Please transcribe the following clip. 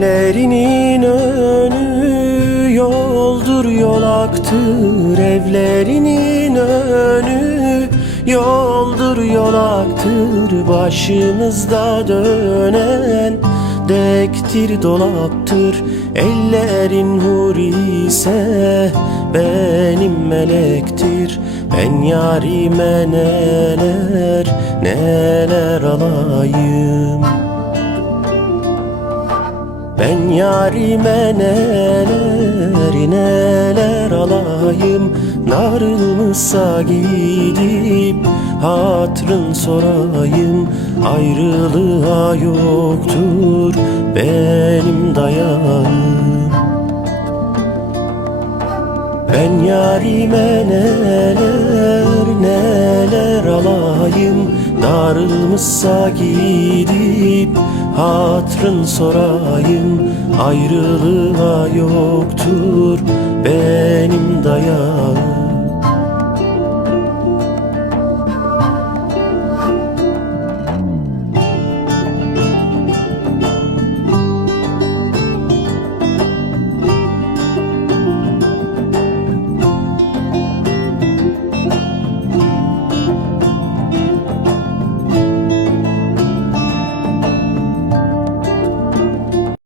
Evlerinin önü yoldur yolaktır Evlerinin önü yoldur yolaktır Başımızda dönen dektir dolaptır. Ellerin huri ise benim melektir. Ben yarime neler neler alayım yarime neler neler alayım. Narılmışsa gidip hatrın sorayım. Ayrılığa yoktur benim dayağım. Ben yarime neler neler alayım. Darılmışsa gidip hatrın sorayım Ayrılığa yoktur benim dayağım